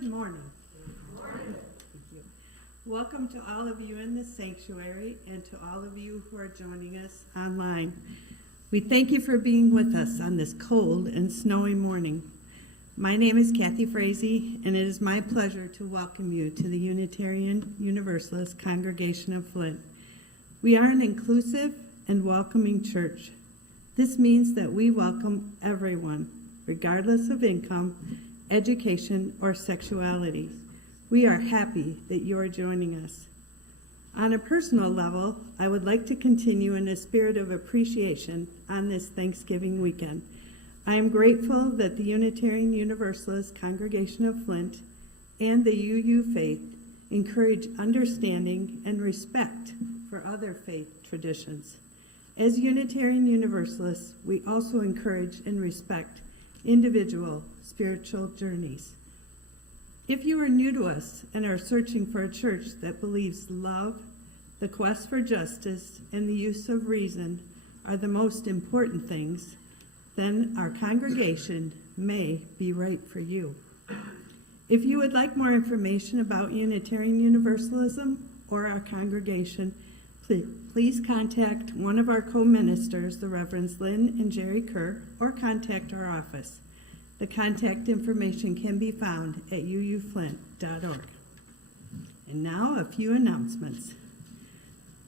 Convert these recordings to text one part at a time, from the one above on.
Good morning. Good morning. Thank you. Welcome to all of you in the sanctuary and to all of you who are joining us online. We thank you for being with us on this cold and snowy morning. My name is Kathy Frazee, and it is my pleasure to welcome you to the Unitarian Universalist Congregation of Flint. We are an inclusive and welcoming church. This means that we welcome everyone, regardless of income, education, or sexuality. We are happy that you are joining us. On a personal level, I would like to continue in a spirit of appreciation on this Thanksgiving weekend. I am grateful that the Unitarian Universalist Congregation of Flint and the UU faith encourage understanding and respect for other faith traditions. As Unitarian Universalists, we also encourage and respect individual spiritual journeys. If you are new to us and are searching for a church that believes love, the quest for justice, and the use of reason are the most important things, then our congregation may be right for you. If you would like more information about Unitarian Universalism or our congregation, please contact one of our co-ministers, the Reverends Lynn and Jerry Kerr, or contact our office. The contact information can be found at uuflint.org. And now a few announcements.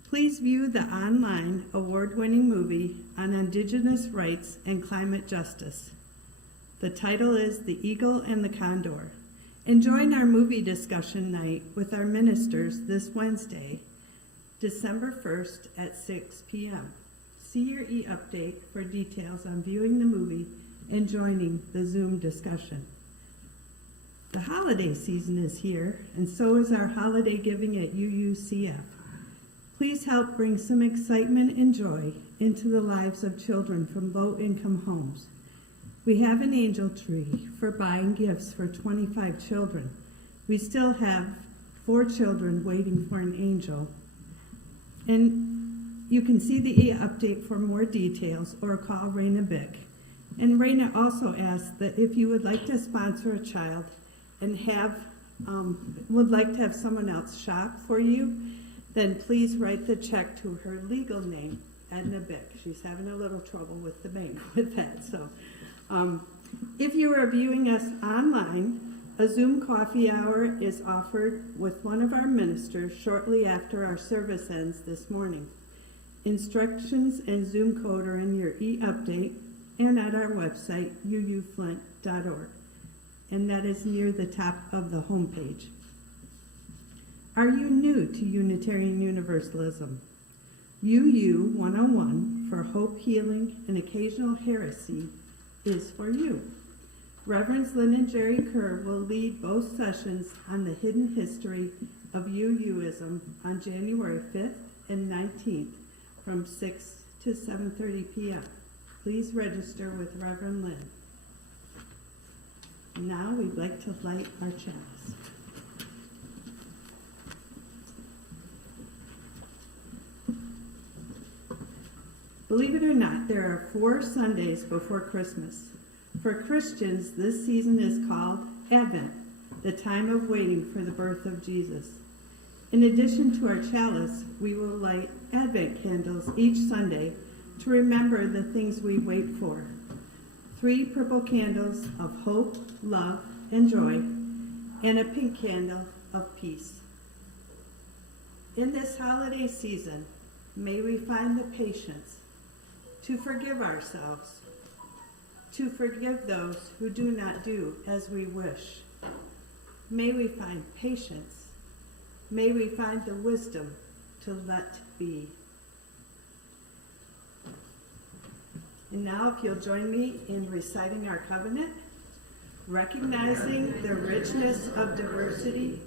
Please view the online award-winning movie on Indigenous rights and climate justice. The title is The Eagle and the Condor. And join our movie discussion night with our ministers this Wednesday, December 1st at 6 p.m. See your e-update for details on viewing the movie and joining the Zoom discussion. The holiday season is here, and so is our holiday giving at UUCF. Please help bring some excitement and joy into the lives of children from low-income homes. We have an angel tree for buying gifts for 25 children. We still have 4 children waiting for an angel. And you can see the e-update for more details or call Raina Bick. And Raina also asked that if you would like to sponsor a child and would like to have someone else shop for you, then please write the check to her legal name, Edna Bick. She's having a little trouble with the bank with that. So if you are viewing us online, a Zoom coffee hour is offered with one of our ministers shortly after our service ends this morning. Instructions and Zoom code are in your e-update and at our website, uuflint.org. And that is near the top of the homepage. Are you new to Unitarian Universalism? UU 101 for Hope, Healing, and Occasional Heresy is for you. Reverends Lynn and Jerry Kerr will lead both sessions on the hidden history of UUism on January 5th and 19th from 6 to 7:30 p.m. Please register with Reverend Lynn. Now we'd like to light our chalice. Believe it or not, there are 4 Sundays before Christmas. For Christians, this season is called Advent, the time of waiting for the birth of Jesus. In addition to our chalice, we will light Advent candles each Sunday to remember the things we wait for. 3 purple candles of hope, love, and joy, and a pink candle of peace. In this holiday season, may we find the patience to forgive ourselves, to forgive those who do not do as we wish. May we find patience. May we find the wisdom to let be. And now, if you'll join me in reciting our covenant, recognizing the richness of diversity,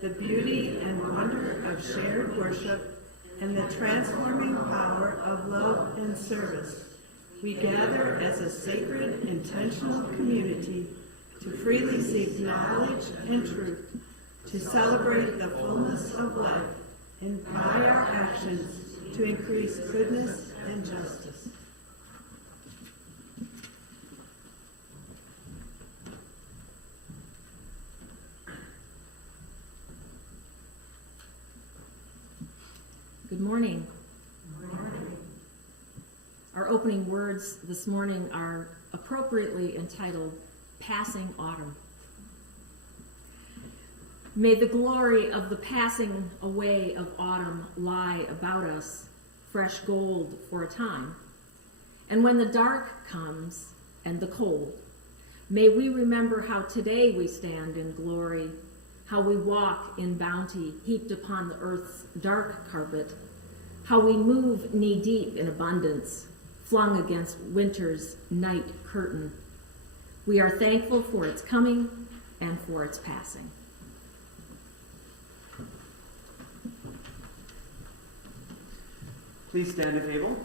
the beauty and wonder of shared worship, and the transforming power of love and service, we gather as a sacred, intentional community to freely seek knowledge and truth, to celebrate the fullness of life, and by our actions to increase goodness and justice. Good morning. Good morning. Our opening words this morning are appropriately entitled Passing Autumn. May the glory of the passing away of autumn lie about us, fresh gold for a time. And when the dark comes and the cold, may we remember how today we stand in glory, how we walk in bounty heaped upon the earth's dark carpet, how we move knee-deep in abundance, flung against winter's night curtain. We are thankful for its coming and for its passing. Please stand if able.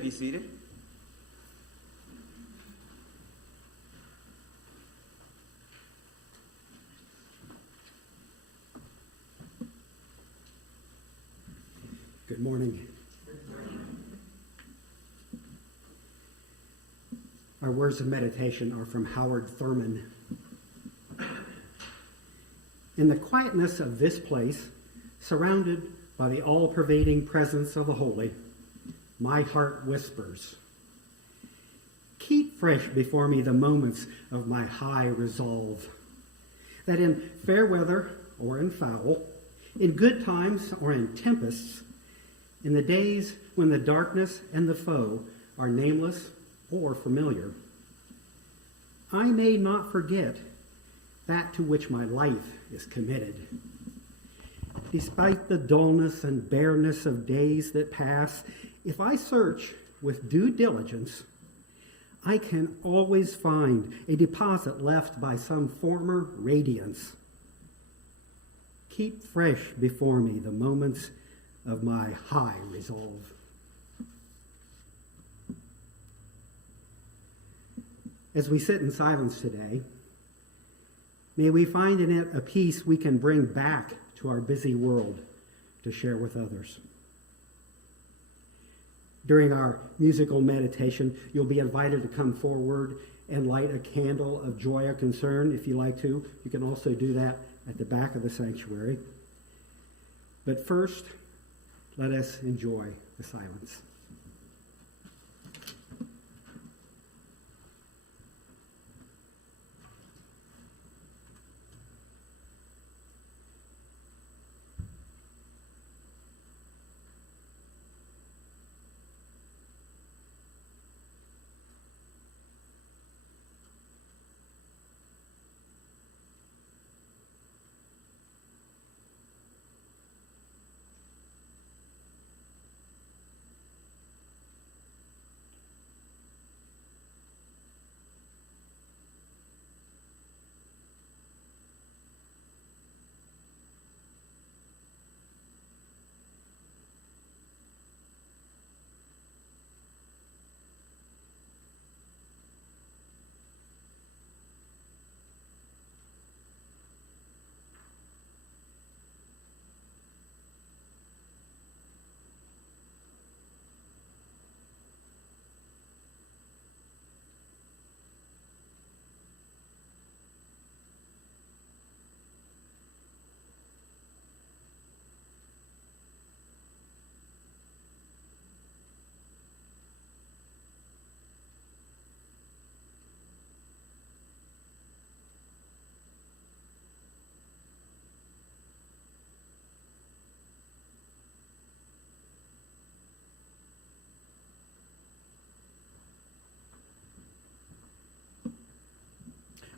Be seated. Good morning. Our words of meditation are from Howard Thurman. In the quietness of this place, surrounded by the all-pervading presence of the holy, my heart whispers, keep fresh before me the moments of my high resolve, that in fair weather or in foul, in good times or in tempests, in the days when the darkness and the foe are nameless or familiar, I may not forget that to which my life is committed. Despite the dullness and bareness of days that pass, if I search with due diligence, I can always find a deposit left by some former radiance. Keep fresh before me the moments of my high resolve. As we sit in silence today, may we find in it a peace we can bring back to our busy world to share with others. During our musical meditation, you'll be invited to come forward and light a candle of joy or concern if you like to. You can also do that at the back of the sanctuary. But first, let us enjoy the silence.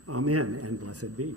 Amen, and blessed be.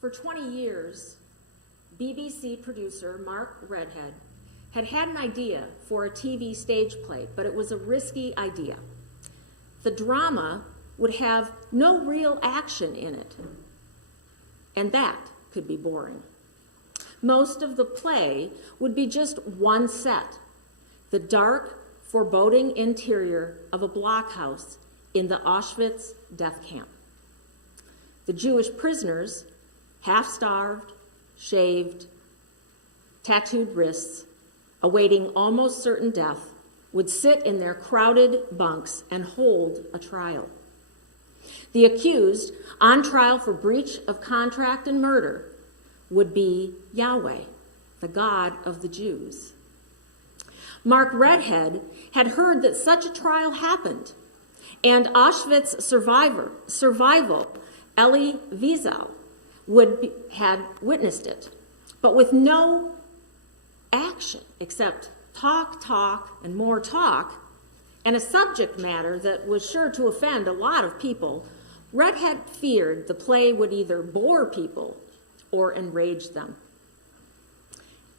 For 20 years, BBC producer Mark Redhead had an idea for a TV stage play, but it was a risky idea. The drama would have no real action in it, and that could be boring. Most of the play would be just one set, the dark, foreboding interior of a blockhouse in the Auschwitz death camp. The Jewish prisoners, half-starved, shaved, tattooed wrists, awaiting almost certain death, would sit in their crowded bunks and hold a trial. The accused, on trial for breach of contract and murder, would be Yahweh, the God of the Jews. Mark Redhead had heard that such a trial happened, and Auschwitz survival Elie Wiesel had witnessed it, but with no action except talk, and more talk, and a subject matter that was sure to offend a lot of people. Redhead feared the play would either bore people or enrage them.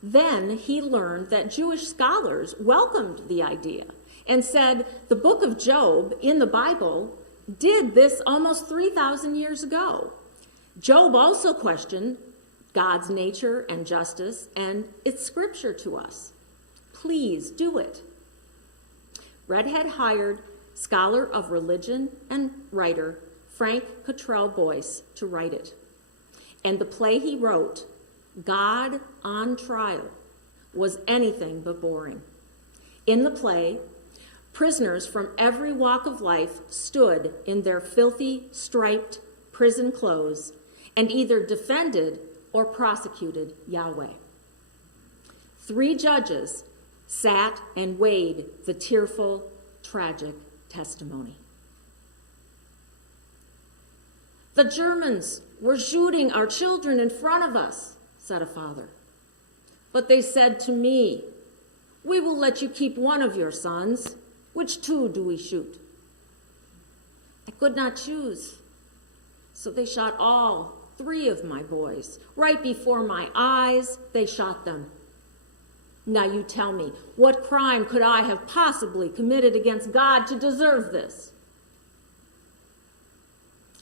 Then he learned that Jewish scholars welcomed the idea and said the book of Job in the Bible did this almost 3,000 years ago. Job also questioned God's nature and justice, and it's scripture to us. Please do it. Redhead hired scholar of religion and writer Frank Cottrell Boyce to write it. And the play he wrote, God on Trial, was anything but boring. In the play, prisoners from every walk of life stood in their filthy, striped prison clothes and either defended or prosecuted Yahweh. 3 judges sat and weighed the tearful, tragic testimony. The Germans were shooting our children in front of us, said a father. But they said to me, we will let you keep one of your sons. Which 2 do we shoot? I could not choose. So they shot all 3 of my boys. Right before my eyes, they shot them. Now you tell me, what crime could I have possibly committed against God to deserve this?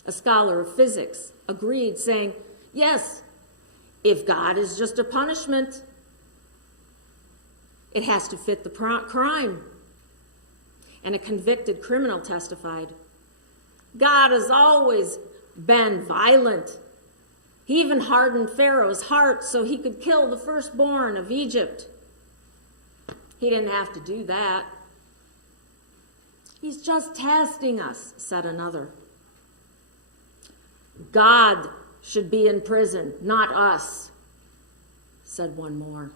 A scholar of physics agreed, saying, yes, if God is just a punishment, it has to fit the crime. And a convicted criminal testified, God has always been violent. He even hardened Pharaoh's heart so he could kill the firstborn of Egypt. He didn't have to do that. He's just testing us, said another. God should be in prison, not us, said one more.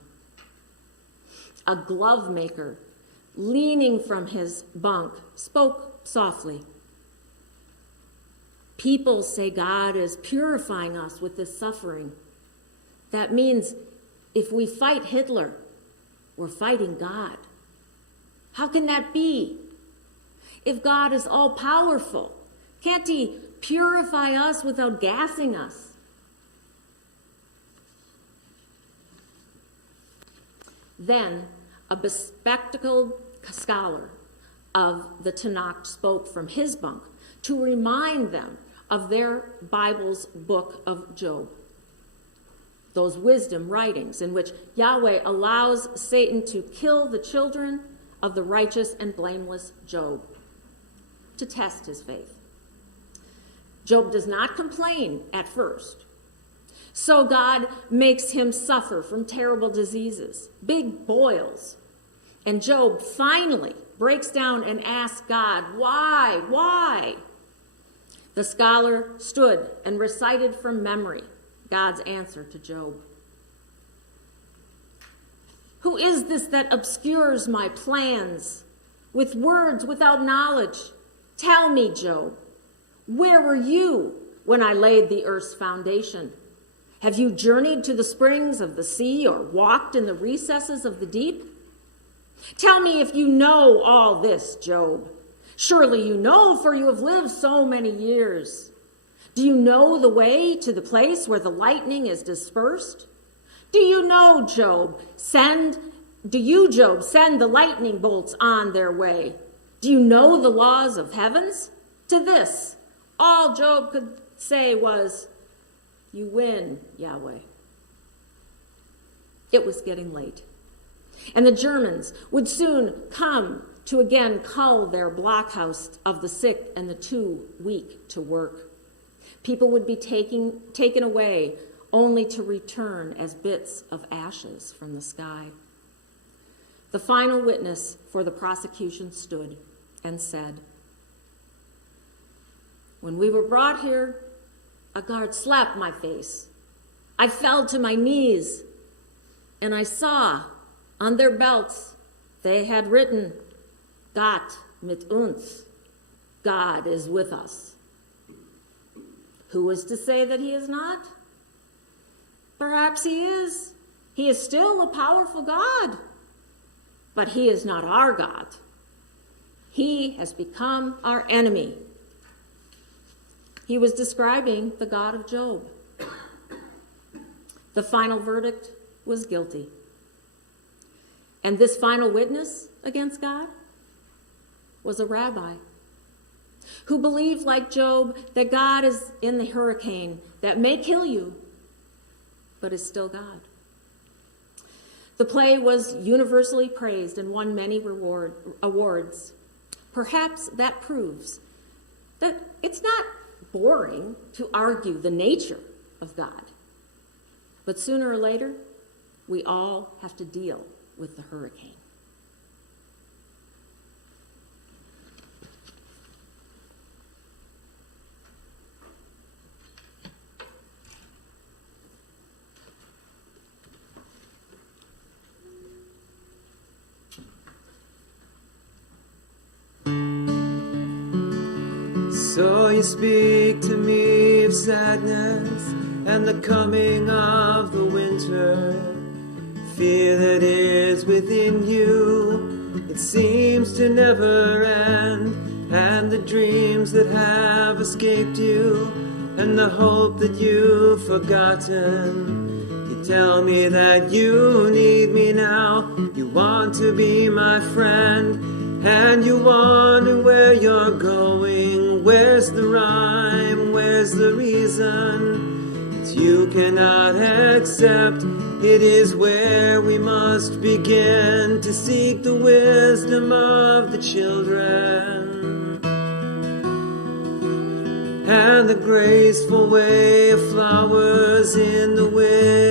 A glove maker, leaning from his bunk, spoke softly. People say God is purifying us with this suffering. That means if we fight Hitler, we're fighting God. How can that be? If God is all-powerful, can't he purify us without gassing us? Then a bespectacled scholar of the Tanakh spoke from his bunk to remind them of their Bible's book of Job, those wisdom writings in which Yahweh allows Satan to kill the children of the righteous and blameless Job to test his faith. Job does not complain at first. So God makes him suffer from terrible diseases, big boils. And Job finally breaks down and asks God, why? Why? The scholar stood and recited from memory God's answer to Job. Who is this that obscures my plans with words without knowledge? Tell me, Job, where were you when I laid the earth's foundation? Have you journeyed to the springs of the sea or walked in the recesses of the deep? Tell me if you know all this, Job. Surely you know, for you have lived so many years. Do you know the way to the place where the lightning is dispersed? Do you know, Job, send the lightning bolts on their way? Do you know the laws of heavens? To this, all Job could say was, you win, Yahweh. It was getting late, and the Germans would soon come to again cull their blockhouse of the sick and the too weak to work. People would be taken away only to return as bits of ashes from the sky. The final witness for the prosecution stood and said, when we were brought here, a guard slapped my face. I fell to my knees, and I saw on their belts they had written, Gott mit uns, God is with us. Who is to say that he is not? Perhaps he is. He is still a powerful God, but he is not our God. He has become our enemy. He was describing the God of Job. The final verdict was guilty. And this final witness against God was a rabbi who believed, like Job, that God is in the hurricane that may kill you, but is still God. The play was universally praised and won many awards. Perhaps that proves that it's not boring to argue the nature of God. But sooner or later, we all have to deal with the hurricane. So you speak to me of sadness and the coming of the winter. Fear that is within you, it seems to never end. And the dreams that have escaped you, and the hope that you've forgotten, you Tell me that you need me now. You want to be my friend, and you wonder where you're going. Where's the rhyme? Where's the reason that you cannot accept? It is where we must begin to seek the wisdom of the children, and the graceful way of flowers in the wind.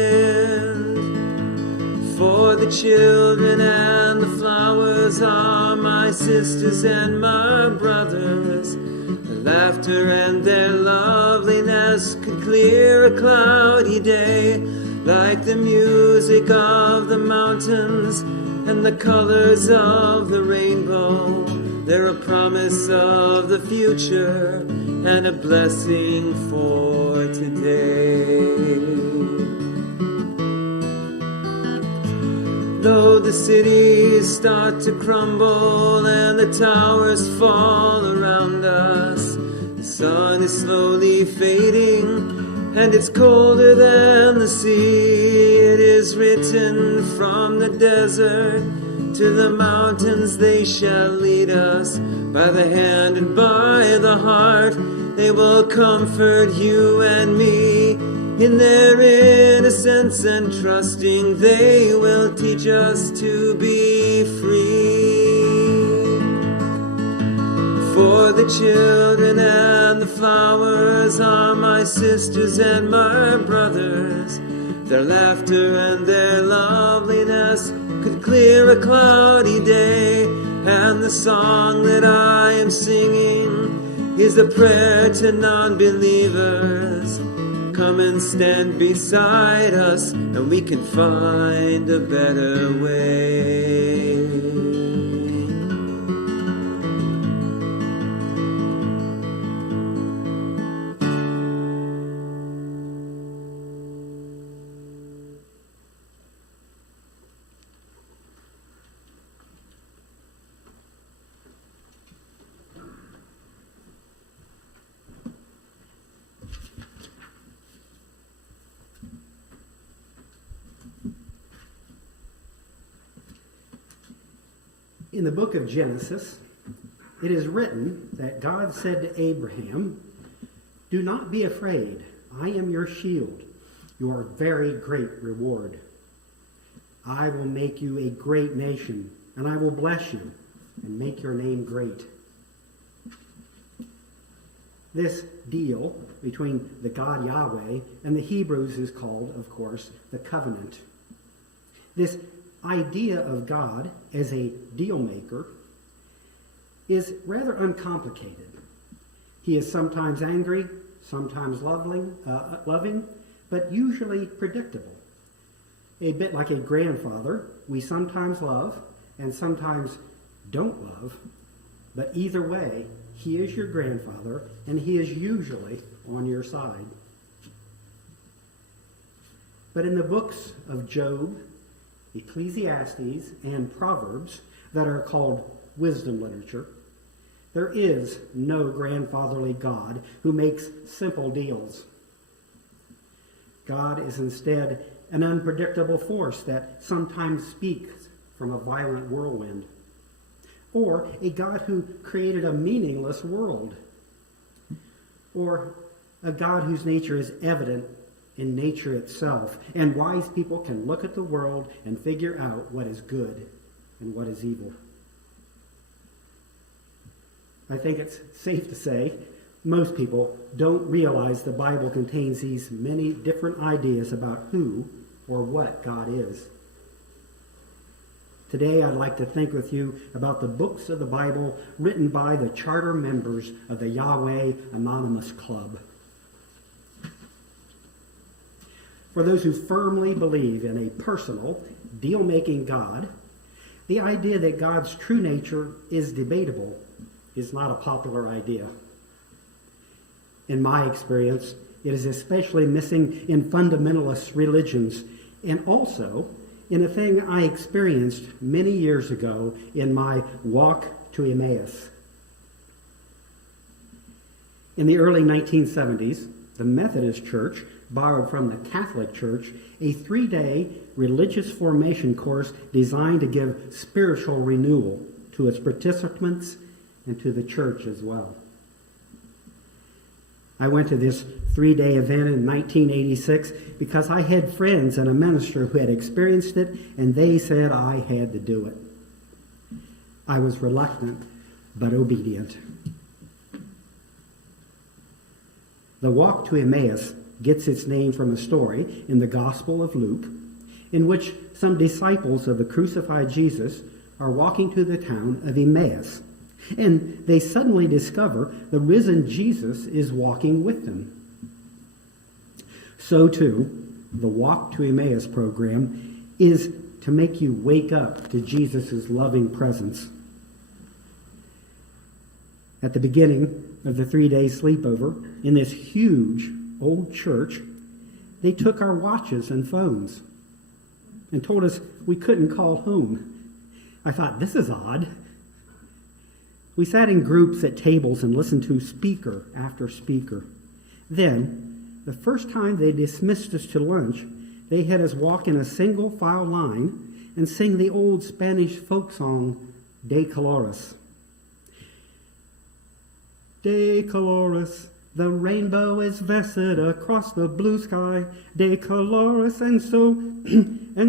For the children and the flowers are my sisters and my brothers. Their laughter and their loveliness could clear a cloudy day, like the music of the mountains and the colors of the rainbow. They're a promise of the future and a blessing for today. Though the cities start to crumble and the towers fall around us, the sun is slowly fading and it's colder than the sea. It is written, from the desert to the mountains they shall lead us, by the hand and by the heart. They will comfort you and me. In their innocence and trusting, they will teach us to be free. For the children and the flowers are my sisters and my brothers. Their laughter and their loveliness could clear a cloudy day. And the song that I am singing is a prayer to non-believers. Come and stand beside us, and we can find a better way. In the book of Genesis, it is written that God said to Abraham, "Do not be afraid. I am your shield, your very great reward. I will make you a great nation, and I will bless you and make your name great." This deal between the God Yahweh and the Hebrews is called, of course, the covenant. This idea of God as a deal maker is rather uncomplicated. He is sometimes angry, sometimes loving, but usually predictable. A bit like a grandfather, we sometimes love and sometimes don't love, but either way, he is your grandfather and he is usually on your side. But in the books of Job, Ecclesiastes, and Proverbs that are called wisdom literature, there is no grandfatherly God who makes simple deals. God is instead an unpredictable force that sometimes speaks from a violent whirlwind, or a God who created a meaningless world, or a God whose nature is evident in nature itself, and wise people can look at the world and figure out what is good and what is evil. I think it's safe to say most people don't realize the Bible contains these many different ideas about who or what God is. Today I'd like to think with you about the books of the Bible written by the charter members of the Yahweh Anonymous Club. For those who firmly believe in a personal, deal-making God, the idea that God's true nature is debatable is not a popular idea. In my experience, it is especially missing in fundamentalist religions, and also in a thing I experienced many years ago in my walk to Emmaus. In the early 1970s, the Methodist Church borrowed from the Catholic Church a 3-day religious formation course designed to give spiritual renewal to its participants and to the church as well. I went to this 3-day event in 1986 because I had friends and a minister who had experienced it, and they said I had to do it. I was reluctant but obedient. The walk to Emmaus gets its name from a story in the Gospel of Luke, in which some disciples of the crucified Jesus are walking to the town of Emmaus, and they suddenly discover the risen Jesus is walking with them. So too, the Walk to Emmaus program is to make you wake up to Jesus' loving presence. At the beginning of the 3-day sleepover in this huge old church, they took our watches and phones and told us we couldn't call home. I thought, this is odd. We sat in groups at tables and listened to speaker after speaker. Then, the first time they dismissed us to lunch, they had us walk in a single file line and sing the old Spanish folk song, De Colores. De Colores, the rainbow is vested across the blue sky. De Colores, and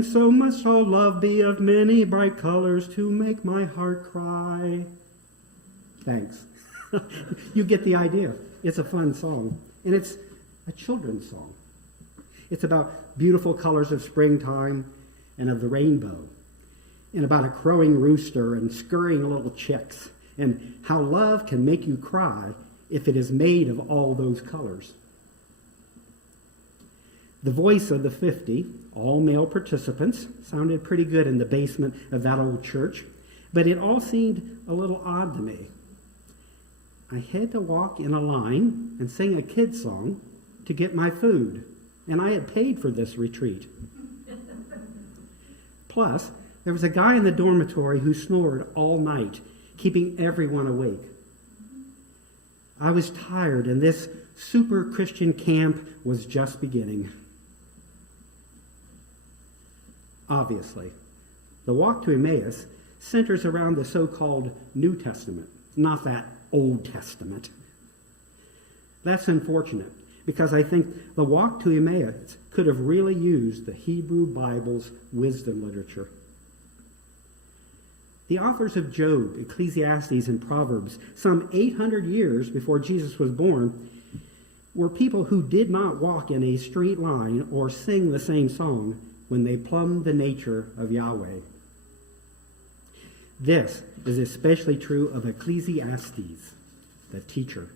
so must all love be of many bright colors to make my heart cry. Thanks. You get the idea. It's a fun song, and it's a children's song. It's about beautiful colors of springtime and of the rainbow, and about a crowing rooster and scurrying little chicks, and how love can make you cry if it is made of all those colors. The voice of the 50, all-male participants, sounded pretty good in the basement of that old church, but it all seemed a little odd to me. I had to walk in a line and sing a kid's song to get my food, and I had paid for this retreat. Plus, there was a guy in the dormitory who snored all night, keeping everyone awake. I was tired, and this super Christian camp was just beginning. Obviously, the walk to Emmaus centers around the so-called New Testament, not that Old Testament. That's unfortunate, because I think the walk to Emmaus could have really used the Hebrew Bible's wisdom literature. The authors of Job, Ecclesiastes, and Proverbs, some 800 years before Jesus was born, were people who did not walk in a straight line or sing the same song when they plumbed the nature of Yahweh. This is especially true of Ecclesiastes, the teacher.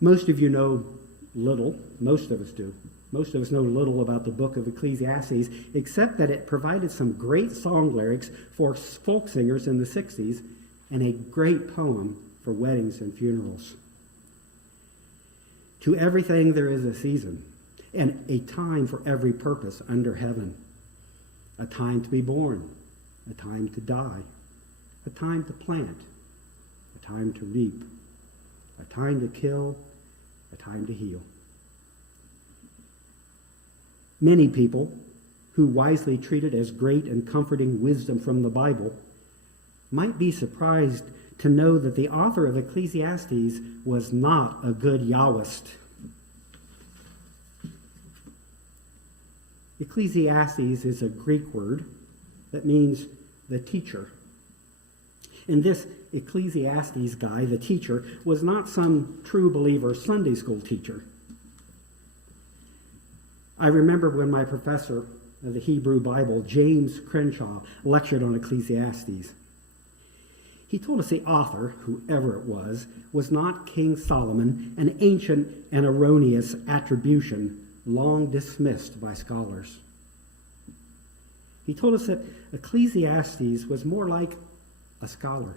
Most of you know little, most of us do. Most of us know little about the book of Ecclesiastes, except that it provided some great song lyrics for folk singers in the 60s and a great poem for weddings and funerals. To everything there is a season, and a time for every purpose under heaven. A time to be born, a time to die, a time to plant, a time to reap, a time to kill, a time to heal. Many people who wisely treat it as great and comforting wisdom from the Bible might be surprised to know that the author of Ecclesiastes was not a good Yahwist. Ecclesiastes is a Greek word that means the teacher. And this Ecclesiastes guy, the teacher, was not some true believer Sunday school teacher. I remember when my professor of the Hebrew Bible, James Crenshaw, lectured on Ecclesiastes. He told us the author, whoever it was not King Solomon, an ancient and erroneous attribution long dismissed by scholars. He told us that Ecclesiastes was more like a scholar.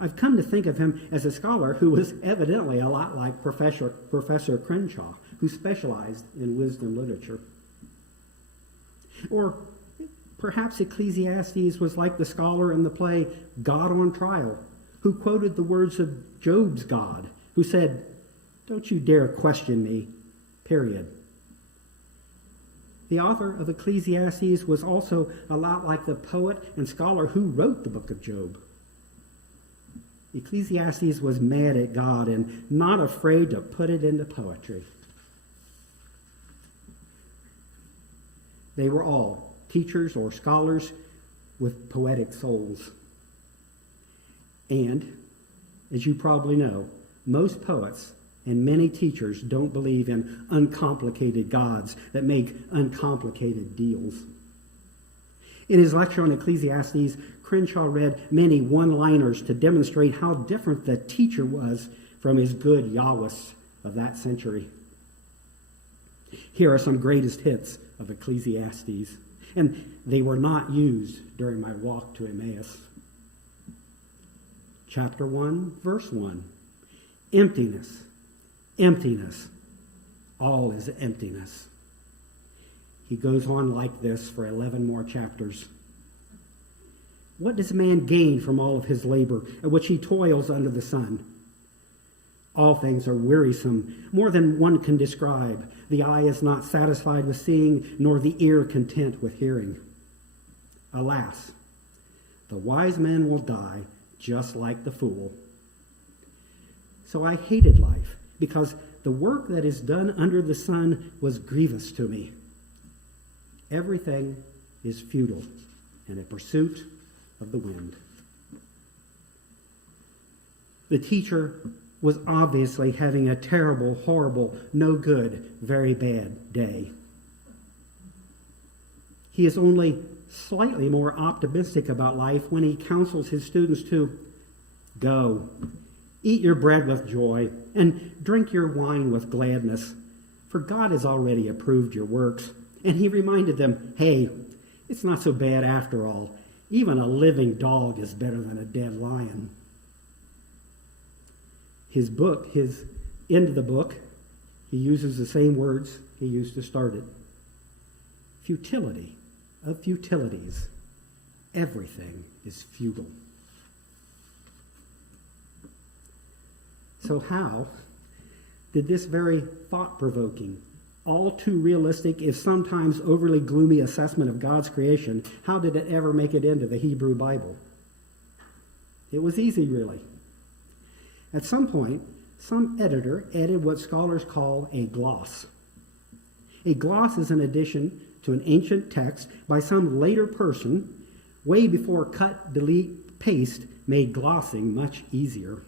I've come to think of him as a scholar who was evidently a lot like Professor Crenshaw, who specialized in wisdom literature. Or perhaps Ecclesiastes was like the scholar in the play God on Trial, who quoted the words of Job's God, who said, "Don't you dare question me," period. The author of Ecclesiastes was also a lot like the poet and scholar who wrote the book of Job. Ecclesiastes was mad at God and not afraid to put it into poetry. They were all teachers or scholars with poetic souls. And, as you probably know, most poets and many teachers don't believe in uncomplicated gods that make uncomplicated deals. In his lecture on Ecclesiastes, Crenshaw read many one-liners to demonstrate how different the teacher was from his good Yahweh of that century. Here are some greatest hits of Ecclesiastes, and they were not used during my walk to Emmaus. Chapter 1, verse 1. Emptiness, emptiness, all is emptiness. He goes on like this for 11 more chapters. What does a man gain from all of his labor, at which he toils under the sun? All things are wearisome, more than one can describe. The eye is not satisfied with seeing, nor the ear content with hearing. Alas, the wise man will die just like the fool. So I hated life, because the work that is done under the sun was grievous to me. Everything is futile and a pursuit of the wind. The teacher was obviously having a terrible, horrible, no good, very bad day. He is only slightly more optimistic about life when he counsels his students to go, eat your bread with joy, and drink your wine with gladness, for God has already approved your works. And he reminded them, hey, it's not so bad after all. Even a living dog is better than a dead lion. His end of the book, he uses the same words he used to start it. Futility of futilities. Everything is futile. So how did this very thought-provoking, all too realistic, if sometimes overly gloomy assessment of God's creation, how did it ever make it into the Hebrew Bible? It was easy, really. At some point, some editor added what scholars call a gloss. A gloss is an addition to an ancient text by some later person, way before cut, delete, paste made glossing much easier.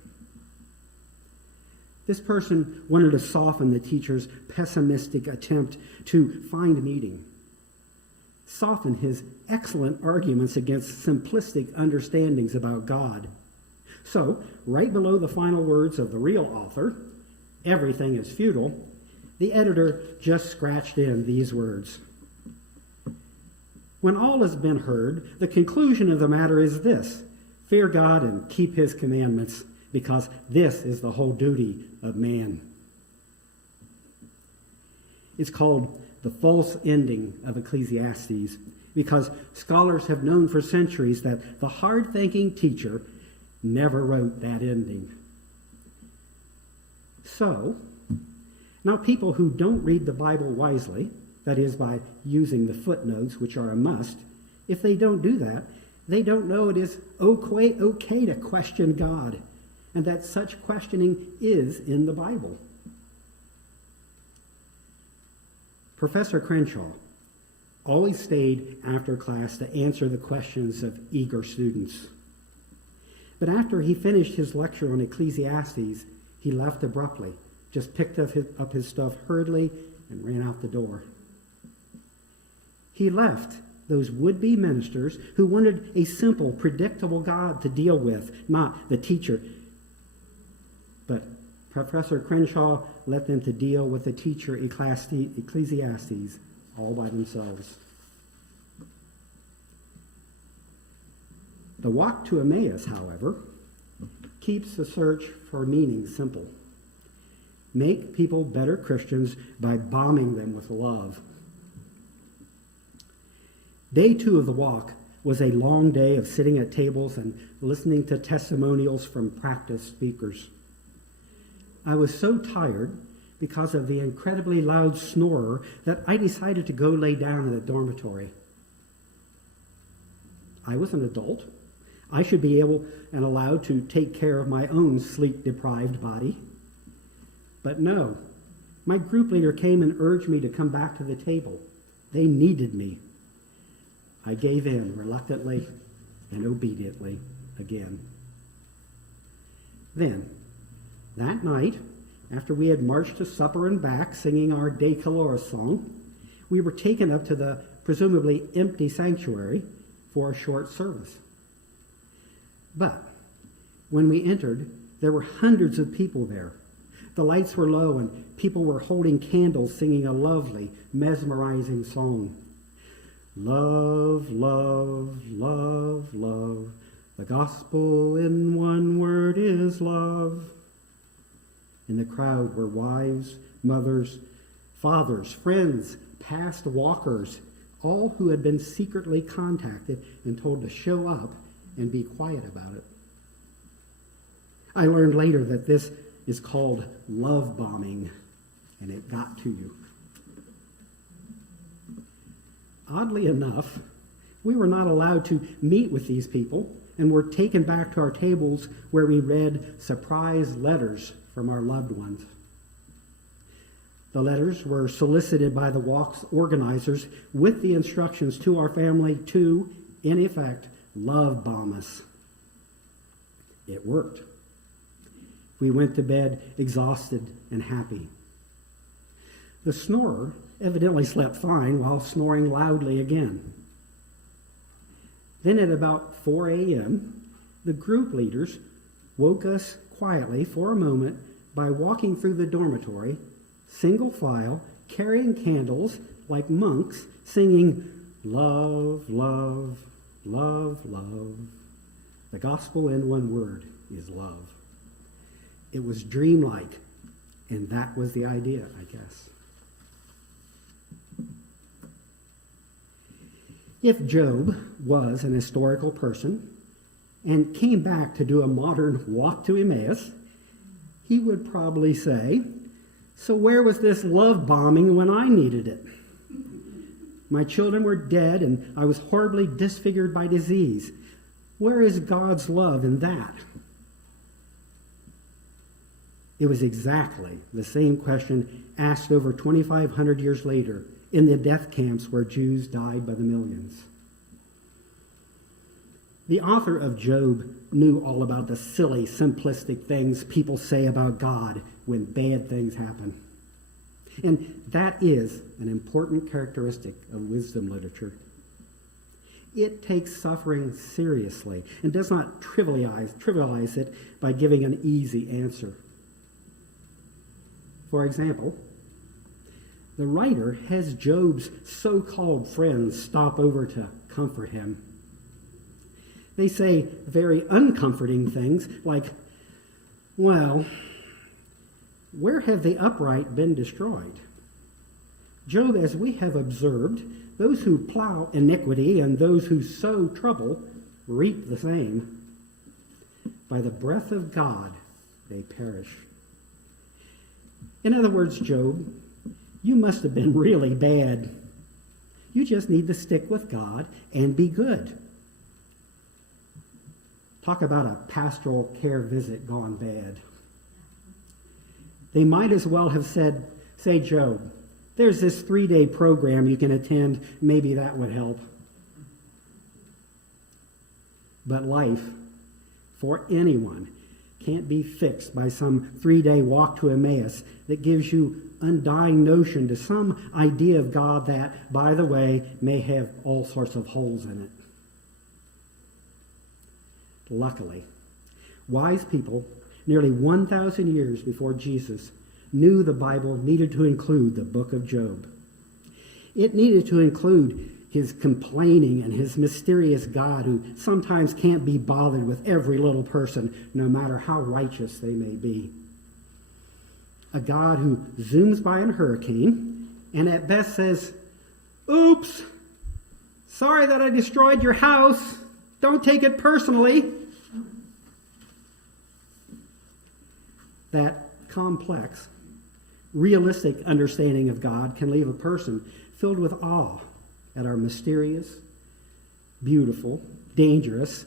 This person wanted to soften the teacher's pessimistic attempt to find meaning, soften his excellent arguments against simplistic understandings about God. So, right below the final words of the real author, everything is futile, the editor just scratched in these words. When all has been heard, the conclusion of the matter is this: fear God and keep his commandments, because this is the whole duty of man. It's called the false ending of Ecclesiastes, because scholars have known for centuries that the hard-thinking teacher never wrote that ending. So, now people who don't read the Bible wisely, that is by using the footnotes, which are a must, if they don't do that, they don't know it is okay to question God, and that such questioning is in the Bible. Professor Crenshaw always stayed after class to answer the questions of eager students. But after he finished his lecture on Ecclesiastes, he left abruptly, just picked up his stuff hurriedly and ran out the door. He left those would-be ministers who wanted a simple, predictable God to deal with, not the teacher. But Professor Crenshaw let them to deal with the teacher Ecclesiastes all by themselves. The walk to Emmaus, however, keeps the search for meaning simple. Make people better Christians by bombing them with love. Day 2 of the walk was a long day of sitting at tables and listening to testimonials from practiced speakers. I was so tired because of the incredibly loud snorer that I decided to go lay down in the dormitory. I was an adult. I should be able and allowed to take care of my own sleep-deprived body. But no, my group leader came and urged me to come back to the table. They needed me. I gave in reluctantly and obediently again. Then, that night, after we had marched to supper and back, singing our De Caloris song, we were taken up to the presumably empty sanctuary for a short service. But when we entered, there were hundreds of people there. The lights were low and people were holding candles singing a lovely, mesmerizing song. Love, love, love, love. The gospel in one word is love. In the crowd were wives, mothers, fathers, friends, past walkers, all who had been secretly contacted and told to show up and be quiet about it. I learned later that this is called love bombing, and it got to you. Oddly enough, we were not allowed to meet with these people and were taken back to our tables where we read surprise letters from our loved ones. The letters were solicited by the walk's organizers with the instructions to our family to, in effect, love bomb us. It worked. We went to bed exhausted and happy. The snorer evidently slept fine while snoring loudly again. Then at about 4 a.m., the group leaders woke us quietly for a moment by walking through the dormitory, single file, carrying candles like monks, singing, love, love, love, love. The gospel in one word is love. It was dreamlike, and that was the idea, I guess. If Job was an historical person and came back to do a modern walk to Emmaus, he would probably say, so where was this love bombing when I needed it? My children were dead and I was horribly disfigured by disease. Where is God's love in that? It was exactly the same question asked over 2,500 years later in the death camps where Jews died by the millions. The author of Job knew all about the silly, simplistic things people say about God when bad things happen. And that is an important characteristic of wisdom literature. It takes suffering seriously and does not trivialize it by giving an easy answer. For example, the writer has Job's so-called friends stop over to comfort him. They say very uncomforting things like, well, where have the upright been destroyed? Job, as we have observed, those who plow iniquity and those who sow trouble reap the same. By the breath of God they perish. In other words, Job, you must have been really bad. You just need to stick with God and be good. Talk about a pastoral care visit gone bad. They might as well have said, say, Job, there's this 3-day program you can attend. Maybe that would help. But life, for anyone, can't be fixed by some 3-day walk to Emmaus that gives you undying notion to some idea of God that, by the way, may have all sorts of holes in it. Luckily, wise people, nearly 1,000 years before Jesus, knew the Bible needed to include the book of Job. It needed to include his complaining and his mysterious God who sometimes can't be bothered with every little person, no matter how righteous they may be. A God who zooms by in a hurricane and at best says, oops, Sorry that I destroyed your house. Don't take it personally. That complex, realistic understanding of God can leave a person filled with awe at our mysterious, beautiful, dangerous,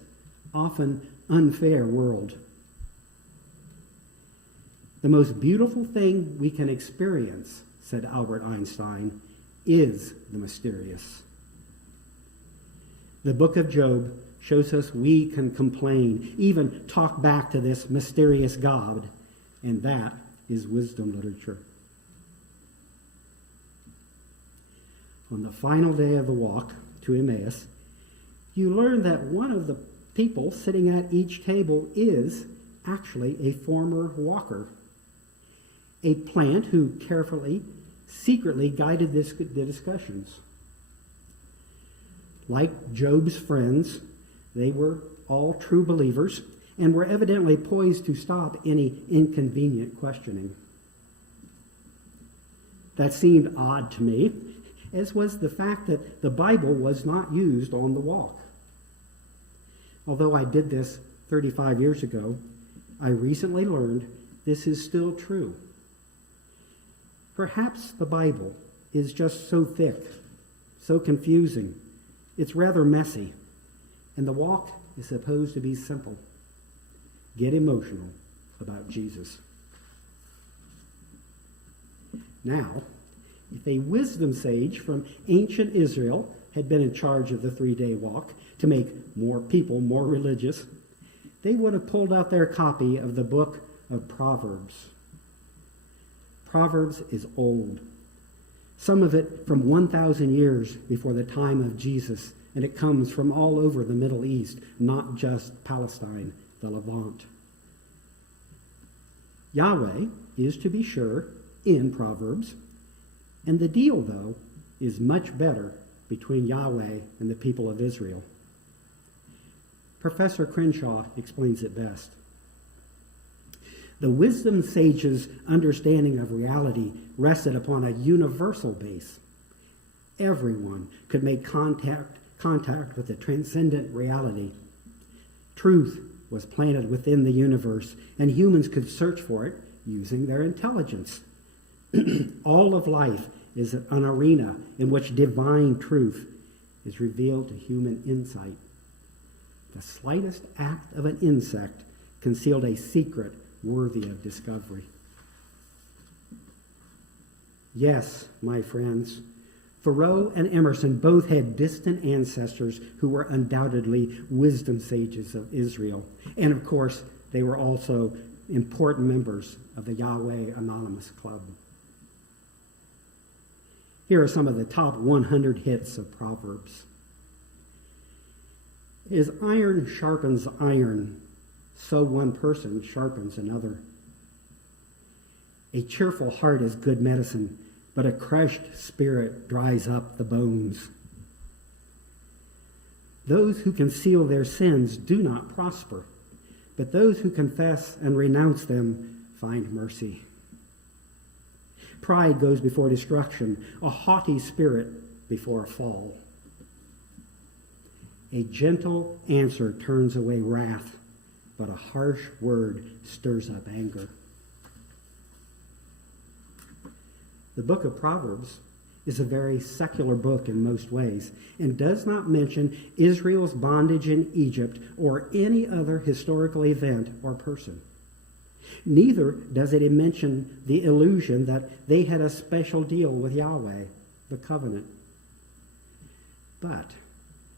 often unfair world. The most beautiful thing we can experience, said Albert Einstein, is the mysterious. The book of Job shows us we can complain, even talk back to this mysterious God, and that is wisdom literature. On the final day of the walk to Emmaus, you learn that one of the people sitting at each table is actually a former walker, a plant who carefully, secretly guided the discussions. Like Job's friends, they were all true believers and were evidently poised to stop any inconvenient questioning. That seemed odd to me, as was the fact that the Bible was not used on the walk. Although I did this 35 years ago, I recently learned this is still true. Perhaps the Bible is just so thick, so confusing, it's rather messy, and the walk is supposed to be simple. Get emotional about Jesus. Now, if a wisdom sage from ancient Israel had been in charge of the 3-day walk to make more people more religious, they would have pulled out their copy of the book of Proverbs. Proverbs is old, some of it from 1,000 years before the time of Jesus, and it comes from all over the Middle East, not just Palestine, the Levant. Yahweh is, to be sure, in Proverbs, and the deal, though, is much better between Yahweh and the people of Israel. Professor Crenshaw explains it best. The wisdom sage's understanding of reality rested upon a universal base. Everyone could make contact with the transcendent reality. Truth was planted within the universe, and humans could search for it using their intelligence. All of life is an arena in which divine truth is revealed to human insight. The slightest act of an insect concealed a secret worthy of discovery. Yes, my friends, Thoreau and Emerson both had distant ancestors who were undoubtedly wisdom sages of Israel. And of course, they were also important members of the Yahweh Anonymous Club. Here are some of the top 100 hits of Proverbs. As iron sharpens iron, so one person sharpens another. A cheerful heart is good medicine, but a crushed spirit dries up the bones. Those who conceal their sins do not prosper, but those who confess and renounce them find mercy. Pride goes before destruction, a haughty spirit before a fall. A gentle answer turns away wrath, but a harsh word stirs up anger. The book of Proverbs is a very secular book in most ways and does not mention Israel's bondage in Egypt or any other historical event or person. Neither does it mention the illusion that they had a special deal with Yahweh, the covenant. But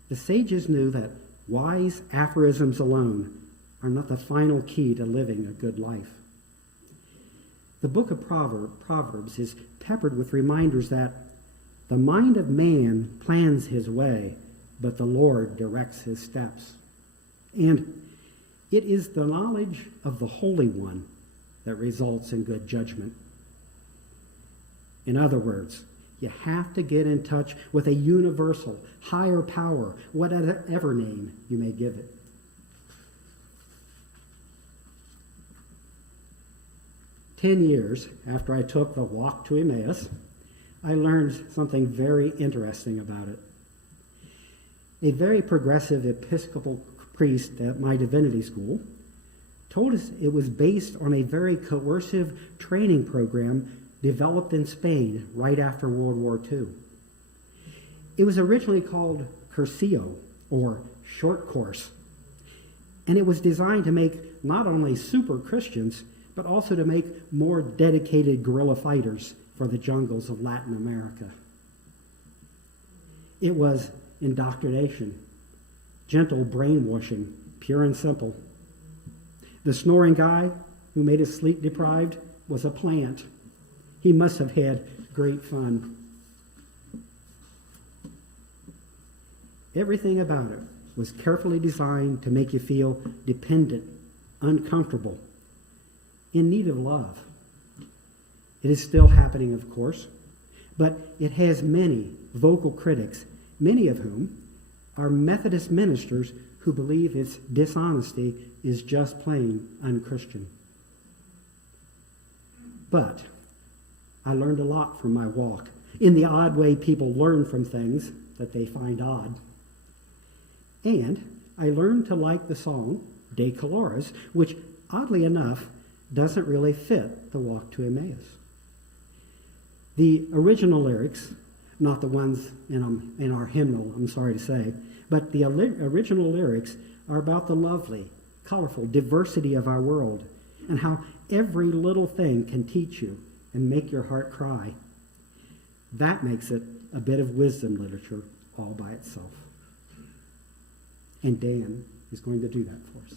the sages knew that wise aphorisms alone are not the final key to living a good life. The book of Proverbs is peppered with reminders that the mind of man plans his way, but the Lord directs his steps. And it is the knowledge of the Holy One that results in good judgment. In other words, you have to get in touch with a universal, higher power, whatever name you may give it. "10 years after I took the walk to Emmaus, I learned something very interesting about it. a very progressive Episcopal priest at my divinity school, told us it was based on a very coercive training program developed in Spain right after World War II. It was originally called Cursillo, or short course, and it was designed to make not only super Christians, but also to make more dedicated guerrilla fighters for the jungles of Latin America. It was indoctrination, gentle brainwashing, pure and simple. The snoring guy who made us sleep deprived was a plant. He must have had great fun. Everything about it was carefully designed to make you feel dependent, uncomfortable, in need of love. It is still happening, of course, but it has many vocal critics, many of whom are Methodist ministers who believe its dishonesty is just plain unchristian. But I learned a lot from my walk, in the odd way people learn from things that they find odd. And I learned to like the song De Colores, which, oddly enough, doesn't really fit the walk to Emmaus. The original lyrics, not the ones in our hymnal, I'm sorry to say, but the original lyrics are about the lovely, colorful diversity of our world and how every little thing can teach you and make your heart cry. That makes it a bit of wisdom literature all by itself. And Dan is going to do that for us.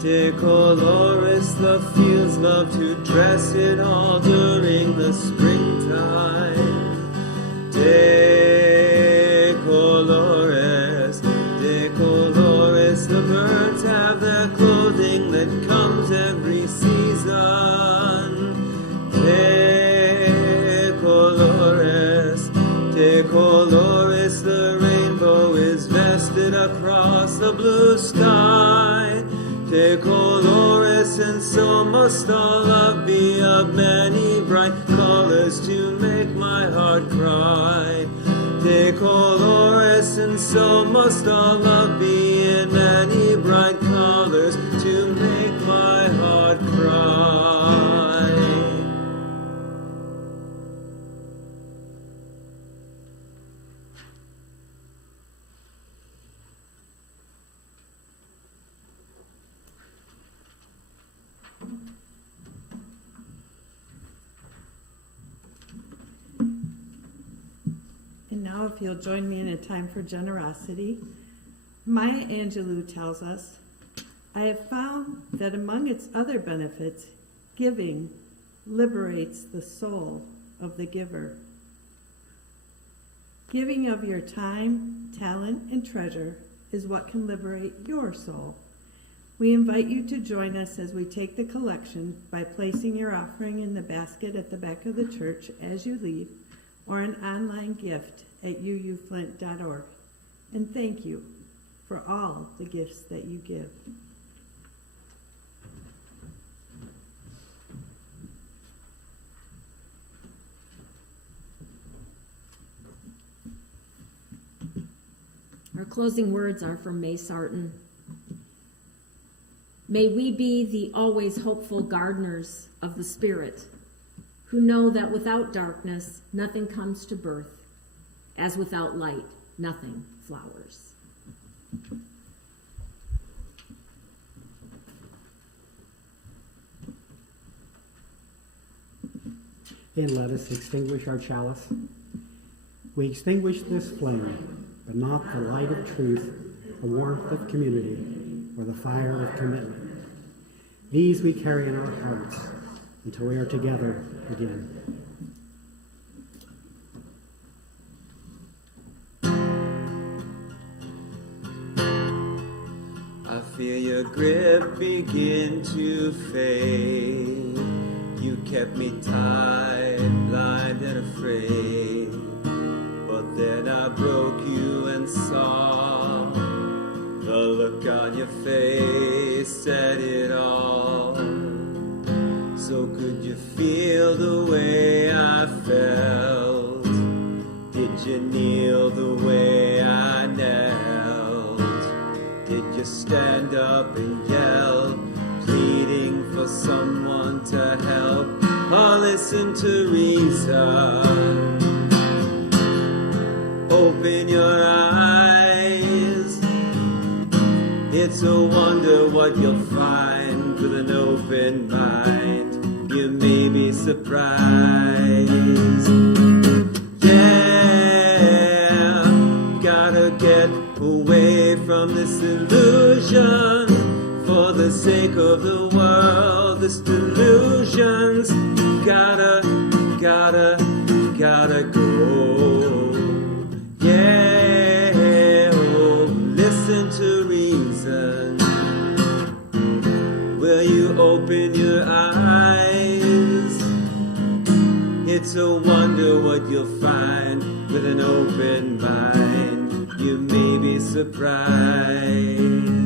De colores, the fields love to dress it all during the springtime. De colores, the birds have their clothing that comes every season. De colores, the rainbow is vested across the blue sky. De colores, and so must all love be of many bright colors to make my heart cry. De colores, and so must all love be in many bright colors to make my heart cry. And now if you'll join me in a time for generosity. Maya Angelou tells us, I have found that among its other benefits, giving liberates the soul of the giver. Giving of your time, talent, and treasure is what can liberate your soul. We invite you to join us as we take the collection by placing your offering in the basket at the back of the church as you leave, or an online gift at uuflint.org. And thank you for all the gifts that you give. Our closing words are from May Sarton. May we be the always hopeful gardeners of the Spirit, who know that without darkness nothing comes to birth, as without light nothing flowers. And let us extinguish our chalice. We extinguish this flame, but not the light of truth, the warmth of community, or the fire of commitment. These we carry in our hearts until we are together again. I feel your grip begin to fade. You kept me tied, blind and afraid. But then I broke you and saw the look on your face said it all. So could you feel the way I felt? Did you kneel the way I knelt? Did you stand up and yell, pleading for someone to help? Or listen to reason? Open your eyes. It's a wonder what you'll find with an open mind. You may be surprised. Yeah, gotta get away from this illusion for the sake of the world. This delusion's gotta go. Yeah, oh, listen to reason. Will you open your eyes? It's a wonder what you'll find with an open mind. You may be surprised.